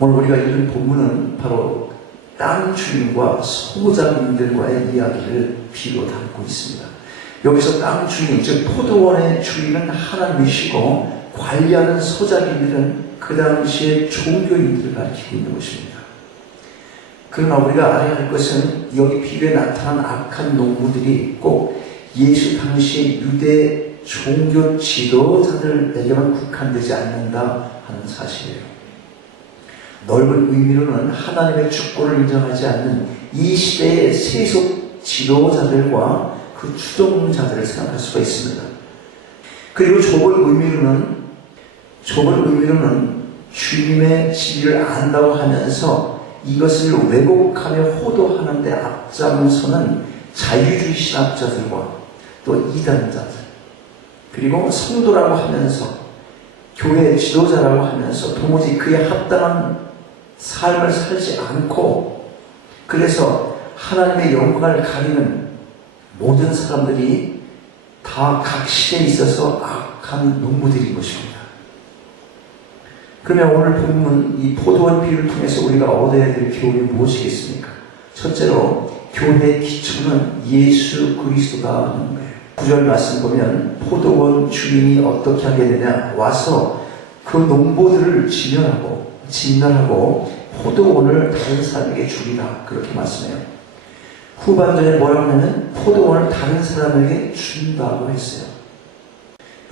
오늘 우리가 읽은 본문은 바로 땅 주인과 소작민들과의 이야기를 비로 담고 있습니다. 여기서 땅 주인, 즉 포도원의 주인은 하나님이시고 관리하는 소작민들은 그 당시의 종교인들을 가리키고 있는 것입니다. 그러나 우리가 알아야 할 것은 여기 비유에 나타난 악한 농부들이 꼭 예수 당시의 유대 종교 지도자들에게만 국한되지 않는다 하는 사실이에요. 넓은 의미로는 하나님의 주권을 인정하지 않는 이 시대의 세속 지도자들과 그 추종자들을 생각할 수가 있습니다. 그리고 좁은 의미로는 주님의 진리를 안다고 하면서 이것을 왜곡하며 호도하는 데 앞장서는 자유주의 신학자들과 또 이단자들, 그리고 성도라고 하면서 교회 지도자라고 하면서 도무지 그에 합당한 삶을 살지 않고 그래서 하나님의 영광을 가리는 모든 사람들이 다 각 시대에 있어서 악한 농부들인 것입니다. 그러면 오늘 본문 이 포도원 비유를 통해서 우리가 얻어야 될 교훈이 무엇이겠습니까? 첫째로 교회의 기초는 예수 그리스도가 하는 거예요. 9절 말씀 보면 포도원 주인이 어떻게 하게 되냐, 와서 그 농부들을 진멸하고 포도원을 다른 사람에게 주리라, 그렇게 말씀해요. 후반전에 뭐라고 하냐면 포도원을 다른 사람에게 준다고 했어요.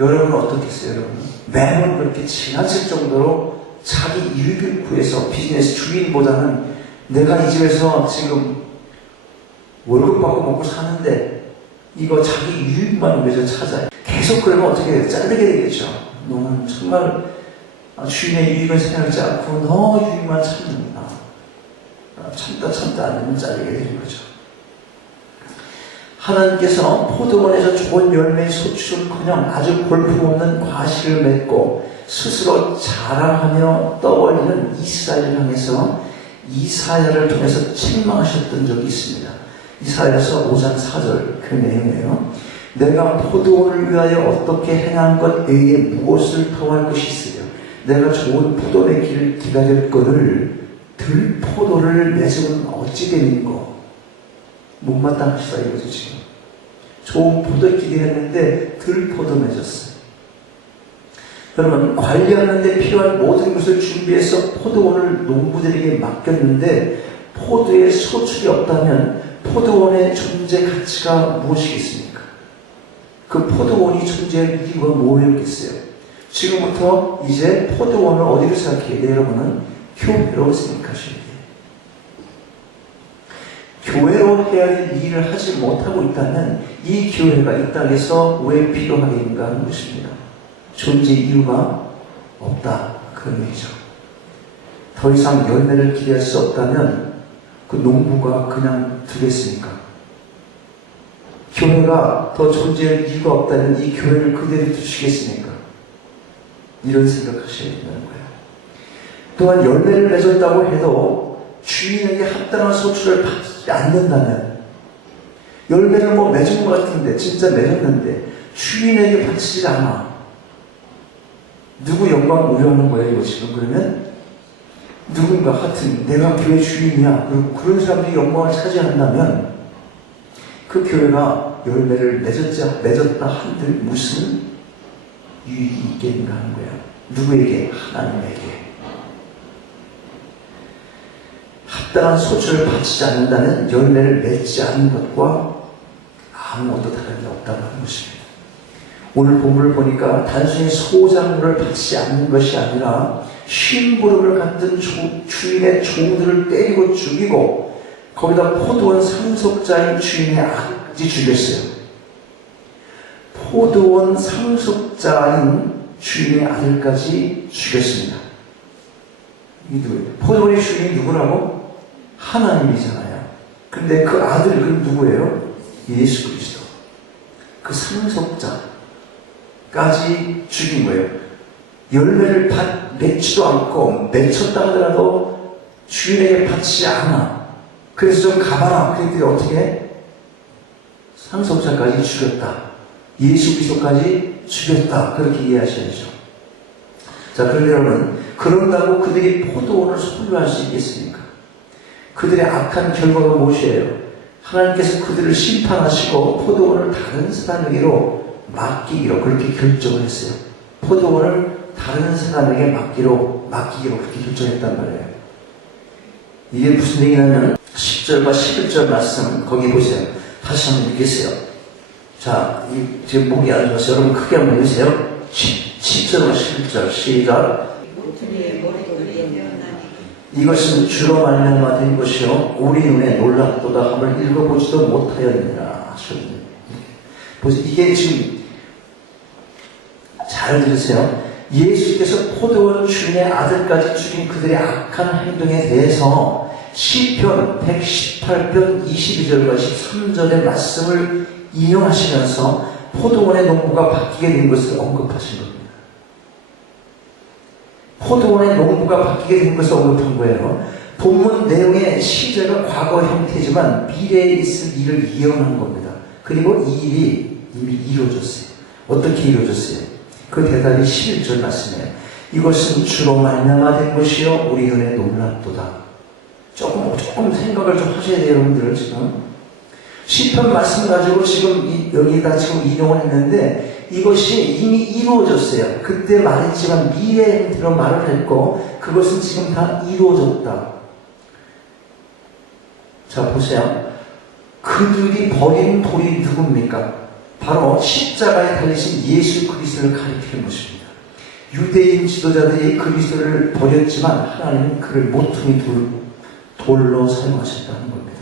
여러분은 어떻겠어요? 여러분 매번 그렇게 지나칠 정도로 자기 이익을 구해서 비즈니스 주인보다는 내가 이 집에서 지금 월급 받고 먹고 사는데 이거 자기 이익만 위해서 찾아요. 계속 그러면 어떻게 해요? 잘리게 되겠죠. 너는 정말 주인의 이익을 생각하지 않고 너 이익만 찾는다. 참다 안 되면 잘리게 되는 거죠. 하나님께서 포도원에서 좋은 열매의 소출은커녕 아주 볼품없는 과실을 맺고 스스로 자랑하며 떠벌리는 이스라엘을 향해서 이사야를 통해서 책망하셨던 적이 있습니다. 이사야서 5장 4절 그 내용이에요. 내가 포도원을 위하여 어떻게 행한 것 외에 무엇을 더할 것이 있으려 내가 좋은 포도 맺기를 기다렸거늘 들포도를 맺으면 어찌 되는고. 못마땅하시다 이거죠. 지금 좋은 포도 기대했는데 들포도 맺었어요. 여러분 관리하는 데 필요한 모든 것을 준비해서 포도원을 농부들에게 맡겼는데 포도의 소출이 없다면 포도원의 존재 가치가 무엇이겠습니까? 그 포도원이 존재할 이유가 뭐였겠어요? 지금부터 이제 포도원을 어디로 생각해야 돼요? 여러분은 교회로 생각하셔야 돼요. 교회로 해야 될 일을 하지 못하고 있다면 이 교회가 이 땅에서 왜 필요하겠는가 하는 것입니다. 존재 이유가 없다, 그런 얘기죠. 더 이상 열매를 기대할 수 없다면 그 농부가 그냥 두겠습니까? 교회가 더 존재할 이유가 없다면 이 교회를 그대로 두시겠습니까? 이런 생각하셔야 된다는 거예요. 또한 열매를 맺었다고 해도 주인에게 합당한 소출을 받지 않는다면, 열매를 맺은 것 같은데 진짜 맺었는데 주인에게 바치지 않아. 누구 영광 우려하는 거예요 이거 지금? 그러면 누군가 하여튼 내가 교회 주인이야, 그리고 그런 사람들이 영광을 차지한다면 그 교회가 열매를 맺었다 한들 무슨 유익이 있겠는가 하는 거예요. 누구에게? 하나님에게. 합당한 소출을 바치지 않는다는 열매를 맺지 않는 것과 아무것도 다른 게 없다고 하는 것입니다. 오늘 본문을 보니까 단순히 소작물을 바치지 않는 것이 아니라 심부름을 갖던 주인의 종들을 때리고 죽이고 거기다 포도원 상속자인 주인의 아들까지 죽였어요. 포도원 상속자인 주인의 아들까지 죽였습니다. 이 누구예요? 포도원의 주인이 누구라고? 하나님이잖아요. 근데 그 아들, 그 누구예요? 예수 그리스도. 그 상속자까지 죽인 거예요. 열매를 맺지도 않고 맺혔다 하더라도 주인에게 바치지 않아. 그래서 좀 가봐라. 그랬더니 어떻게 해? 상속자까지 죽였다. 예수 그리스도까지 죽였다. 그렇게 이해하셔야죠. 자, 그런데 여러분, 그런다고 그들이 포도원을 소유할 수 있겠습니까? 그들의 악한 결과가 무엇이에요? 하나님께서 그들을 심판하시고 포도원을 다른 사람에게로 맡기기로 그렇게 결정을 했어요. 포도원을 다른 사람에게 맡기기로 그렇게 결정했단 말이에요. 이게 무슨 얘기냐면 10절과 11절 말씀 거기 보세요. 다시 한번 읽겠어요. 자, 지금 목이 안 좋아서 여러분 크게 한번 읽으세요. 10절과 11절 시작. 이것은 주로 말미암아 된 것이요 우리 눈에 놀랍도다 함을 읽어보지도 못하였느니라. 보세요. 이게 지금 잘 들으세요. 예수께서 포도원 주인의 아들까지 죽인 그들의 악한 행동에 대해서 시편 118편 22절과 13절의 말씀을 인용하시면서 포도원의 농부가 바뀌게 된 것을 언급하신 겁니다. 포도원의 농부가 바뀌게 된 것을 언급한 거예요. 본문 내용의 시제가 과거 형태지만 미래에 있을 일을 예언한 겁니다. 그리고 이 일이 이미 이루어졌어요. 어떻게 이루어졌어요? 그 대답이 11절 말씀이에요. 이것은 주로 말미암아 된 것이요 우리 눈에 놀랍도다. 조금 생각을 좀 하셔야 돼요, 여러분들. 지금 시편 말씀 가지고 지금 여기다 지금 인용을 했는데 이것이 이미 이루어졌어요. 그때 말했지만 미래 형태로 말을 했고 그것은 지금 다 이루어졌다. 자, 보세요. 그들이 버린 돌이 누굽니까? 바로 십자가에 달리신 예수 그리스도를 가리키는 것입니다. 유대인 지도자들이 그리스도를 버렸지만 하나님은 그를 모퉁이 돌로 사용하셨다는 겁니다.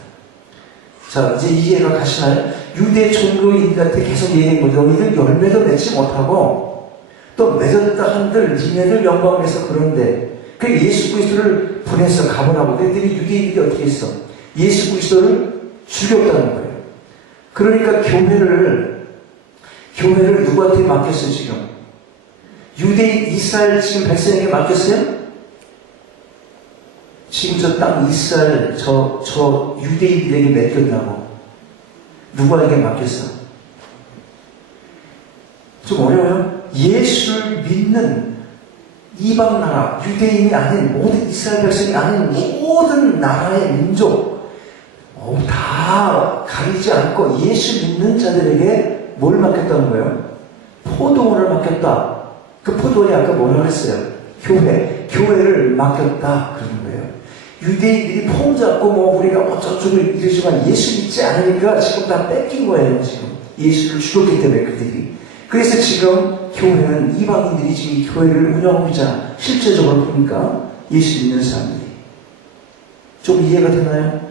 자, 이제 이해가 가시나요? 유대 종교인들한테 계속 얘기한 거죠. 너희들 열매도 맺지 못하고 또 맺었다 한들 니네들 영광을 위해서 그런데 그 예수 그리스도를 보내서 가보라고. 그랬더니 유대인들이 어떻게 했어? 예수 그리스도를 죽였다는 거예요. 그러니까 교회를 누구한테 맡겼어요, 지금? 유대인 이스라엘 지금 백성에게 맡겼어요? 지금 저 땅 이스라엘 저 유대인들에게 맡겼냐고. 누구에게 맡겼어? 좀 어려워요? 예수를 믿는 이방 나라, 유대인이 아닌 모든 이스라엘 백성이 아닌 모든 나라의 민족 다 가리지 않고 예수 믿는 자들에게 뭘 맡겼다는 거예요? 포도원을 맡겼다. 그 포도원이 아까 뭐라고 했어요? 교회를 맡겼다. 그런 거예요. 유대인들이 폼 잡고 우리가 어쩌고 이러지만 예수 믿지 않으니까 지금 다 뺏긴 거예요. 지금 예수를 죽였기 때문에 그들이. 그래서 지금 교회는 이방인들이 지금 이 교회를 운영하고 있잖아. 실제적으로 보니까 예수 믿는 사람들이. 좀 이해가 되나요?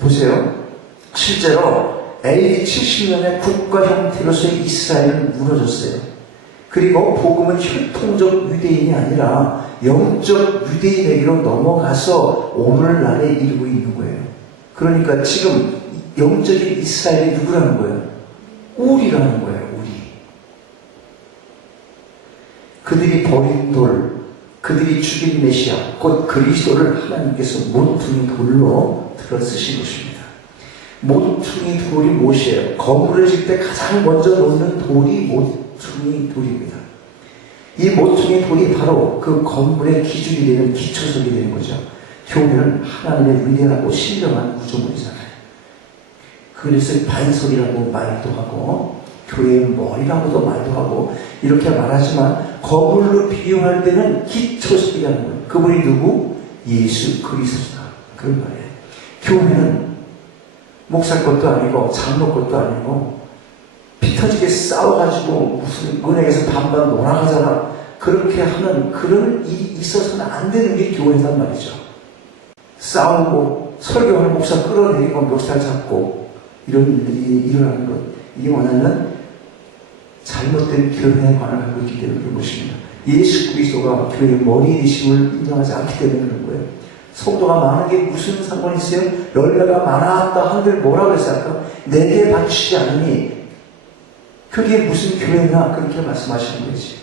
보세요. 실제로 AD 70년의 국가 형태로서의 이스라엘은 무너졌어요. 그리고 복음은 혈통적 유대인이 아니라 영적 유대인에게로 넘어가서 오늘날에 이르고 있는 거예요. 그러니까 지금 영적인 이스라엘이 누구라는 거예요? 우리라는 거예요. 우리. 그들이 버린 돌, 그들이 죽인 메시아, 곧 그리스도를 하나님께서 모퉁이 돌로 들어 쓰신 것입니다. 모퉁이 돌이 무엇이에요? 건물을 짓을 때 가장 먼저 놓는 돌이 모퉁이 돌입니다. 이 모퉁이 돌이 바로 그 건물의 기준이 되는 기초석이 되는 거죠. 교회는 하나님의 위대하고 신령한 구조물이잖아요. 그래서 반석이라고 말도 하고 교회의 머리라고도 말도 하고 이렇게 말하지만 건물로 비유할 때는 기초석이라는 거예요. 그분이 누구? 예수 그리스도다. 그런 말이에요. 교회는 목사 것도 아니고 장로 것도 아니고 피 터지게 싸워가지고 무슨 은행에서 반반 놀아가잖아. 그렇게 하는 그런 일이 있어서는 안 되는 게 교회란 말이죠. 싸우고 설교하는 목사 끌어내리고 멱살 잡고 이런 일들이 일어나는 것. 이게 뭐냐면 잘못된 교회에 관한 하고 있기 때문에 그런 것입니다. 예수 그리스도가 교회의 머리 되심을 인정하지 않기 때문에 그런 거예요. 성도가 많은 게 무슨 상관이 있어요? 열매가 많았다 한들 뭐라고 했어요? 아까 내게 바치지 않으니 그게 무슨 교회냐? 그렇게 말씀하시는 거지.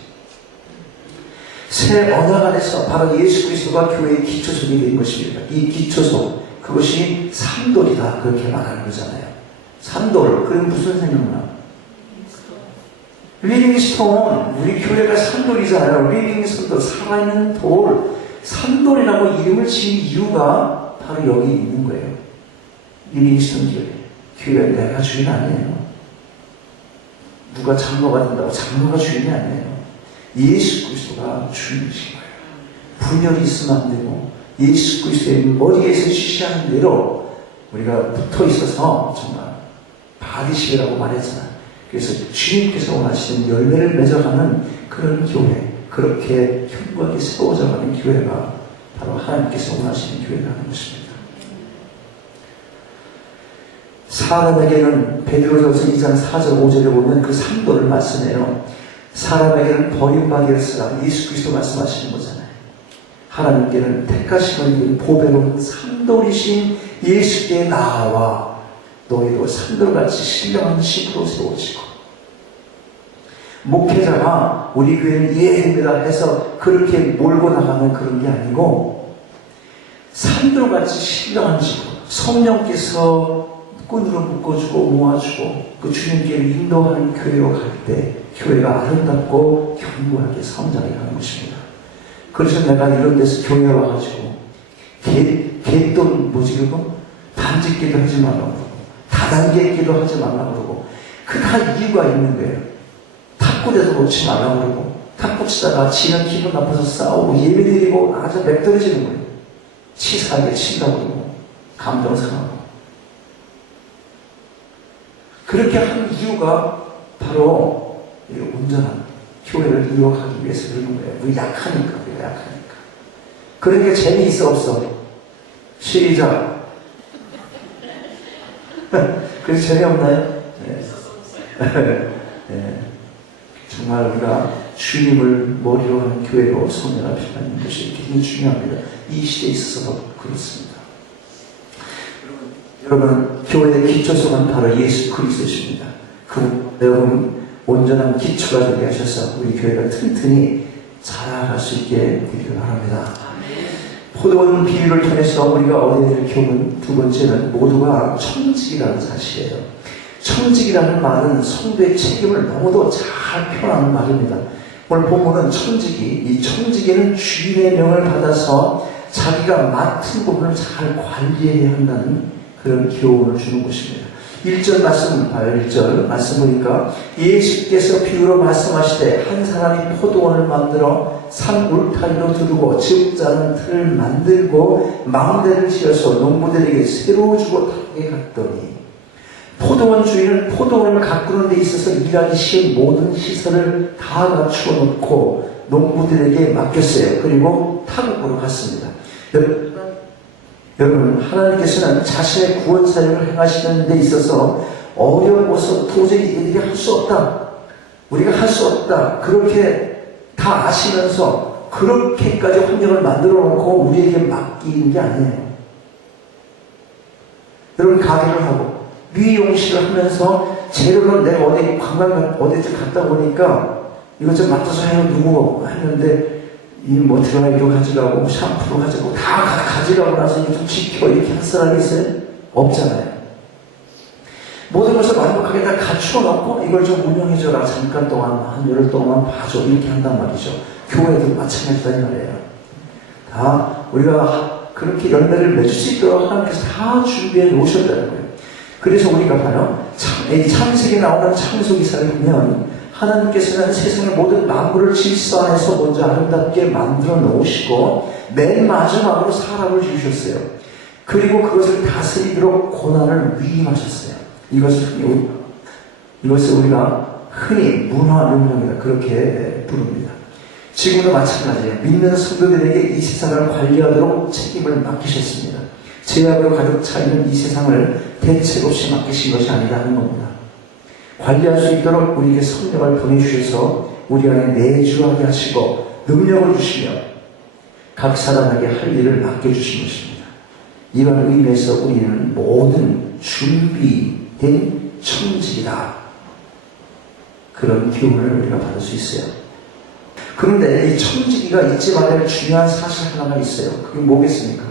새 언약 안에서 바로 예수 그리스도가 교회의 기초석이 된 것입니다. 이 기초석, 그것이 산돌이다. 그렇게 말하는 거잖아요. 산돌, 그럼 무슨 생각나? 리빙스톤, 우리 교회가 산돌이잖아요. 리빙스톤도 살아있는 돌, 산돌이라고 이름을 지은 이유가 바로 여기 있는 거예요. 리빙스톤 교회. 교회가 내가 주인 아니에요. 누가 장로가 된다고 장로가 주인이 아니에요. 예수 그리스도가 주인이신 거예요. 분열이 있으면 안 되고 예수 그리스도의 머리에서 지시하는 대로 우리가 붙어 있어서 정말 바디시라고 말했잖아요. 그래서 주님께서 원하시는 열매를 맺어가는 그런 교회, 그렇게 견고하게 세워져가는 교회가 바로 하나님께서 원하시는 교회라는 것입니다. 사람에게는 베드로전서 2장 4절 5절에 보면 그 산도를 말씀해요. 사람에게는 버림받이었으라 예수 그리스도 말씀하시는 거잖아요. 하나님께는 택하심을 보배로운 산돌이신 예수께 나아와 너희도 산돌같이 신령한 식으로 세워지고, 목회자가 우리 교회는 예입니다 해서 그렇게 몰고 나가는 그런 게 아니고 산돌같이 신령한 식으로 성령께서 끈으로 묶어주고 모아주고 그 주님께를 인도하는 교회로 갈 때 교회가 아름답고 견고하게 성장해 가는 것입니다. 그래서 내가 이런 데서 교회에 와가지고 개돈 뭐지 그거? 단짓기도 하지 말라고 그러고 다단계기도 하지 말라고 그러고 그 다 이유가 있는 거예요. 탁구대도 놓지 말라고 그러고 탁구 치다가 지는 기분 나빠서 싸우고 예배드리고 아주 맥떨어지는 거예요. 치사하게 친다고 그러고 감정 상하고. 그렇게 한 이유가 바로 온전한 교회를 이루어가기 위해서 그러는 거예요. 우리가 약하니까. 그러니까 재미있어 없어. 시작. 그래서 재미없나요? 네. 네. 정말 우리가 주님을 머리로 하는 교회로 성장할 필요가 있는 것이 굉장히 중요합니다. 이 시대에 있어서 그렇습니다. 여러분, 교회의 기초소는 바로 예수 그리스도십니다. 여러분 온전한 기초가 되게 하셔서 우리 교회가 튼튼히 자라갈 수 있게 되기를 바랍니다. 포도원 비유를 통해서 우리가 얻어야 될 교훈 두 번째는 모두가 청직이라는 사실이에요. 청직이라는 말은 성도의 책임을 너무도 잘 표현하는 말입니다. 오늘 본문은 청직이, 이 청직이는 주인의 명을 받아서 자기가 맡은 부분을 잘 관리해야 한다는 그런 교훈을 주는 것입니다. 1절 말씀 봐요. 1절 말씀 보니까 예수께서 비유로 말씀하시되 한 사람이 포도원을 만들어 산 울타리로 두르고 지옥자는 틀을 만들고 망대를 지어서 농부들에게 새로 주고 타게 갔더니, 포도원 주인은 포도원을 가꾸는 데 있어서 일하기 쉬운 모든 시설을 다 갖추어 놓고 농부들에게 맡겼어요. 그리고 타국으로 갔습니다. 여러분, 하나님께서는 자신의 구원 사역을 행하시는 데 있어서 어려워서 도저히 이들이 할 수 없다, 우리가 할 수 없다, 그렇게 다 아시면서 그렇게까지 환경을 만들어 놓고 우리에게 맡기는 게 아니에요. 여러분, 가게를 하고 미용실을 하면서 재료를 내가 어디 관광 어디쯤 갔다 보니까 이거 좀 맡아서 해요 누구 했는데 이 뭐 드라이도 가져가고 샴푸도 가져가고 다 가져가고 나서 이거 좀 지켜 이렇게 할 사람이 있어요? 없잖아요. 모든 것을 완벽하게 다 갖추어 놓고 이걸 좀 운영해줘라, 잠깐 동안 한 열흘 동안 봐줘, 이렇게 한단 말이죠. 교회도 마찬가지다 이 말이에요. 다 우리가 그렇게 열매를 맺을 수 있도록 하나님께서 다 준비해 놓으셨다는 거예요. 그래서 우리가 봐요, 이 창세기에 나오는 창조기사를 보면 하나님께서는 세상의 모든 만물을 질서 안에서 먼저 아름답게 만들어 놓으시고 맨 마지막으로 사람을 주셨어요. 그리고 그것을 다스리도록 고난을 위임하셨어요. 이것을 우리가 흔히 문화명령이다 그렇게 부릅니다. 지금도 마찬가지예요. 믿는 성도들에게 이 세상을 관리하도록 책임을 맡기셨습니다. 죄악으로 가득 차 있는 이 세상을 대책 없이 맡기신 것이 아니라는 겁니다. 관리할 수 있도록 우리에게 성령을 보내주셔서 우리 안에 내주하게 하시고 능력을 주시며 각 사람에게 할 일을 맡겨주신 것입니다. 이런 의미에서 우리는 모든 준비된 청직이다, 그런 교훈을 우리가 받을 수 있어요. 그런데 이 청지기가 잊지 말아야 할 중요한 사실 하나가 있어요. 그게 뭐겠습니까?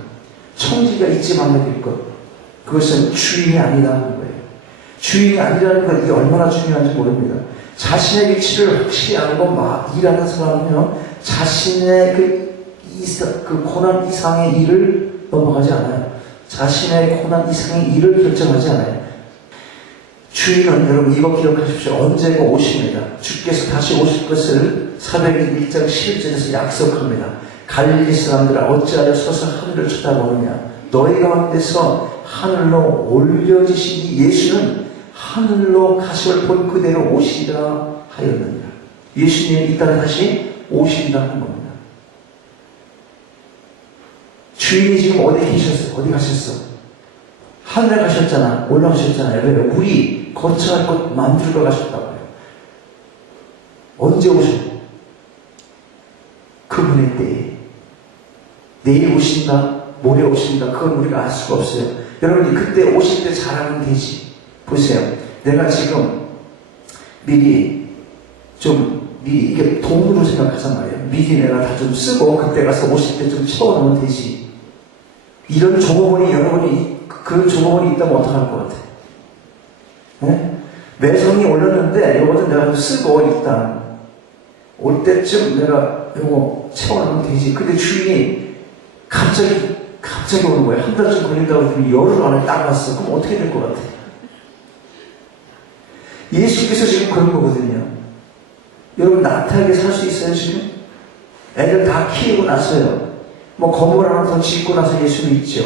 청지기가 잊지 말아야 될 것, 그것은 주인이 아니라는 거예요. 주인이 아니라는 것, 이게 얼마나 중요한지 모릅니다. 자신의 위치를 확실히 알고 막 일하는 사람은요, 자신의 그 고난 이상의 일을 넘어가지 않아요. 자신의 고난 이상의 일을 결정하지 않아요. 주인은, 여러분 이거 기억하십시오. 언제가 오십니다. 주께서 다시 오실 것을 사도행전 1장 11절에서 약속합니다. 갈릴리 사람들아 어찌하여 서서 하늘을 쳐다보느냐. 너희 가운데서 하늘로 올려지신 이 예수는 하늘로 가심을 본 그대로 오시리라 하였느니라. 예수님이 이따 다시 오신다는 겁니다. 주인이 지금 어디 계셨어요? 어디 가셨어? 하늘에 가셨잖아. 올라가셨잖아요. 왜요? 우리 거처할 곳 만들러 가셨다고요. 언제 오셔? 그분의 때에. 내일 오신다, 모레 오신다, 그건 우리가 알 수가 없어요. 여러분이 그때 오실 때 잘하면 되지. 보세요. 내가 지금 미리 이게 돈으로 생각하자 말이에요. 미리 내가 다 좀 쓰고 그때 가서 오실 때 좀 채워놓으면 되지. 이런 종업원이 여러분이 그런 종업원이 있다면 어떡할 것 같아? 네? 매성이 올랐는데 이거는 내가 좀 쓰고 일단 올 때쯤 내가 이거 채워놓으면 되지. 근데 주인이 갑자기 오는 거예요. 한 달쯤 걸린다고 했더니 열흘 안에 딱 왔어. 그럼 어떻게 될 것 같아? 예수께서 지금 그런 거거든요. 여러분 나태하게 살 수 있어요 지금? 애들 다 키우고 나서요. 뭐 건물 하나 더 짓고 나서 예수 믿죠.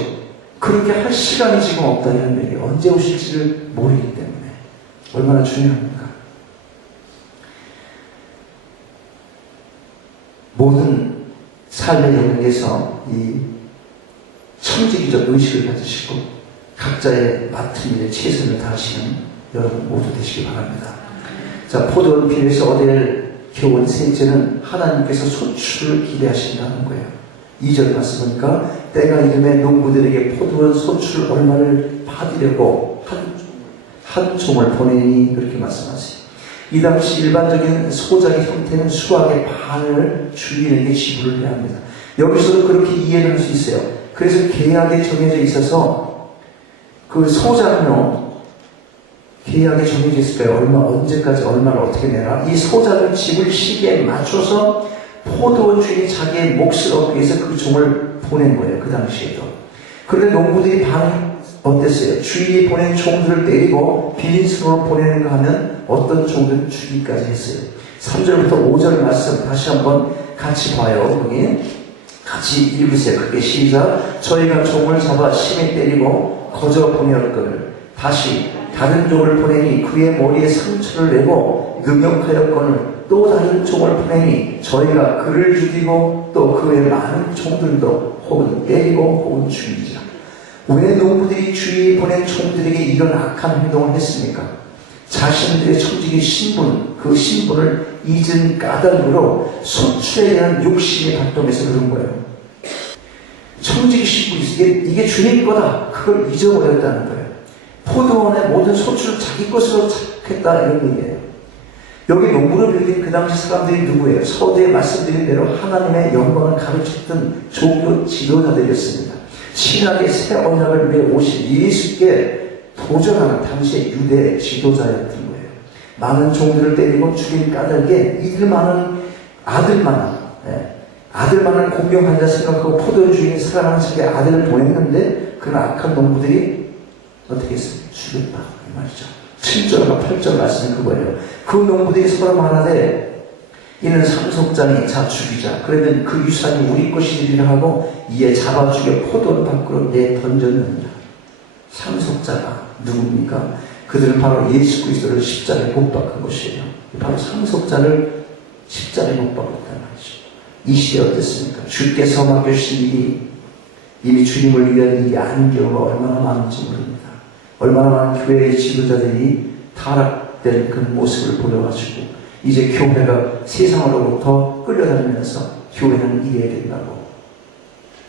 그렇게 할 시간이 지금 없다 이런 얘기예요. 언제 오실지를 모르기 때문에. 얼마나 중요합니까? 모든 삶의 영역에서 이 청지기적 의식을 가지시고 각자의 맡은 일에 최선을 다하시는 여러분 모두 되시기 바랍니다. 자, 포도원 비유에서 얻을 교훈 셋째는 하나님께서 소출을 기대하신다는 거예요. 2절 말씀 보니까 때가 이름에 농부들에게 포도원 소출 얼마를 받으려고 한 종을 보내니 그렇게 말씀하세요. 이 당시 일반적인 소작의 형태는 수확의 반을 주인에게 지불을 해야 합니다. 여기서도 그렇게 이해를 할 수 있어요. 그래서 계약에 정해져 있어서 그 소작은요, 계약에 정해져 있을 거예요. 언제까지 얼마를 어떻게 내라. 이 소작을 지불 시기에 맞춰서 포도원 주인이 자기의 몫을 얻기 위해서 그 종을 보낸 거예요. 그 당시에도. 그런데 농부들이 반응이 어땠어요? 주인이 보낸 종들을 때리고 비린수로 보내는가 하면 어떤 종들은 죽이기까지 했어요. 3절부터 5절 말씀 다시 한번 같이 봐요. 여기 같이 읽으세요. 그게 시작. 저희가 종을 잡아 심히 때리고 거저 보내었거늘 다시 다른 종을 보내니 그의 머리에 상처를 내고 능욕하였거늘 또 다른 종을 보내니 저희가 그를 죽이고 또 그의 많은 종들도 혹은 때리고 혹은 죽이자. 왜 농부들이 주위에 보낸 종들에게 이런 악한 행동을 했습니까? 자신들의 청지기 신분, 그 신분을 잊은 까닭으로 소출에 대한 욕심이 발동해서 그런 거예요. 청지기 신분이 이게 주인 거다. 그걸 잊어버렸다는 거예요. 포도원의 모든 소출을 자기 것으로 착했다 이런 얘기예요. 여기 농부를 빌린 그 당시 사람들이 누구예요? 서두에 말씀드린 대로 하나님의 영광을 가르쳤던 종교 지도자들이었습니다. 신학의 새 언약을 메오신 예수께 도전하는 당시의 유대 지도자였던 거예요. 많은 종들을 때리고 죽인 까닭에 이들 많은 아들만을 공경한다 생각하고 포도원 주인이 사랑하는 자기 아들을 보냈는데 그런 악한 농부들이 어떻게 했어요? 죽였다 이 말이죠. 7절과 8절 말씀이 그거예요. 그 농부들이 서로 말하되 이는 상속자니 자 죽이자. 그러면 그 유산이 우리 것이리라 하고 이에 잡아 죽여 포도원 밖으로 내던졌느니라. 상속자가 누굽니까? 그들은 바로 예수 그리스도를 십자가에 못 박은 것이에요. 바로 상속자를 십자가에 못 박았다는 말이죠. 이 시에 어땠습니까? 주께서 맡겨주신 일이 이미 주님을 위한 일이 아닌 경우가 얼마나 많은지 모릅니다. 얼마나 많은 교회의 지도자들이 타락된 그런 모습을 보여가지고 이제 교회가 세상으로부터 끌려다니면서 교회는 이래야 된다고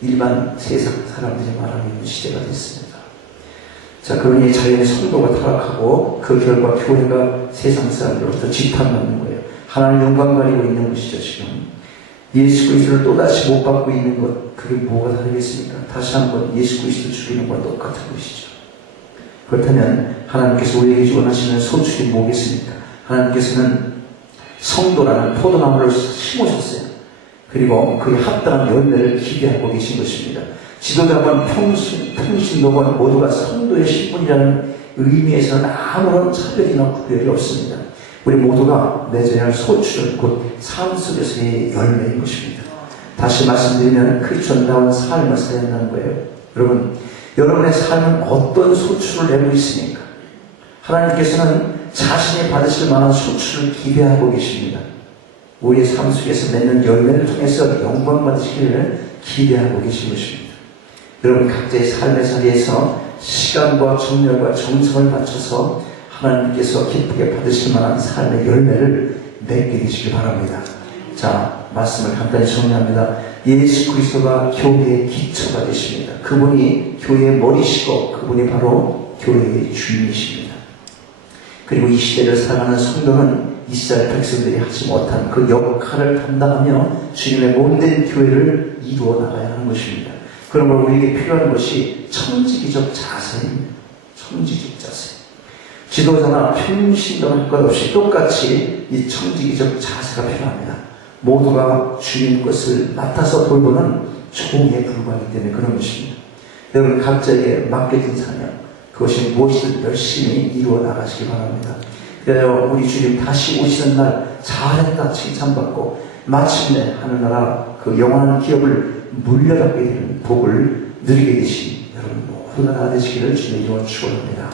일반 세상 사람들이 말하고 있는 시대가 됐습니다. 자, 그러니 자연의 성도가 타락하고 그 결과 교회가 세상 사람들로부터 지탄받는 거예요. 하나님 영광 가리고 있는 것이죠. 지금 예수 그리스도를 또다시 못 받고 있는 것, 그게 뭐가 다르겠습니까? 다시 한번 예수 그리스도 죽이는 것과 똑같은 것이죠. 그렇다면 하나님께서 우리에게 원하시는 소출이 뭐겠습니까? 하나님께서는 성도라는 포도나무를 심으셨어요. 그리고 그에 합당한 열매를 기대하고 계신 것입니다. 지도자건 평신도건 모두가 성도의 신분이라는 의미에서는 아무런 차별이나 구별이 없습니다. 우리 모두가 맺어야 할 소출은 곧 삶 속에서의 열매인 것입니다. 다시 말씀드리면 크리스천다운 삶을 살아야 한다는 거예요. 여러분, 여러분의 삶은 어떤 소출을 내고 있습니까? 하나님께서는 자신이 받으실 만한 소출을 기대하고 계십니다. 우리의 삶 속에서 맺는 열매를 통해서 영광 받으시기를 기대하고 계신 것입니다. 여러분 각자의 삶의 자리에서 시간과 정열과 정성을 바쳐서 하나님께서 기쁘게 받으실 만한 삶의 열매를 맺게 되시기 바랍니다. 자, 말씀을 간단히 정리합니다. 예수 그리스도가 교회의 기초가 되십니다. 그분이 교회의 머리시고 그분이 바로 교회의 주인이십니다. 그리고 이 시대를 살아가는 성도는 이스라엘 백성들이 하지 못한 그 역할을 감당하며 주님의 몸된 교회를 이루어 나가야 하는 것입니다. 그러므로 우리에게 필요한 것이 청지기적 자세입니다. 청지기적 자세. 지도자나 평신도나 할 것 없이 똑같이 이 청지기적 자세가 필요합니다. 모두가 주님 것을 맡아서 돌보는 종에 불과하기 때문에 그런 것입니다. 여러분 각자에게 맡겨진 사명, 그것이 무엇이든 열심히 이루어 나가시기 바랍니다. 그래야 우리 주님 다시 오시는 날 잘했다 칭찬받고 마침내 하늘나라 그 영원한 기업을 물려받게 되는 복을 누리게 되신 여러분 모두가 다 되시기를 주님 이름으로 축원합니다.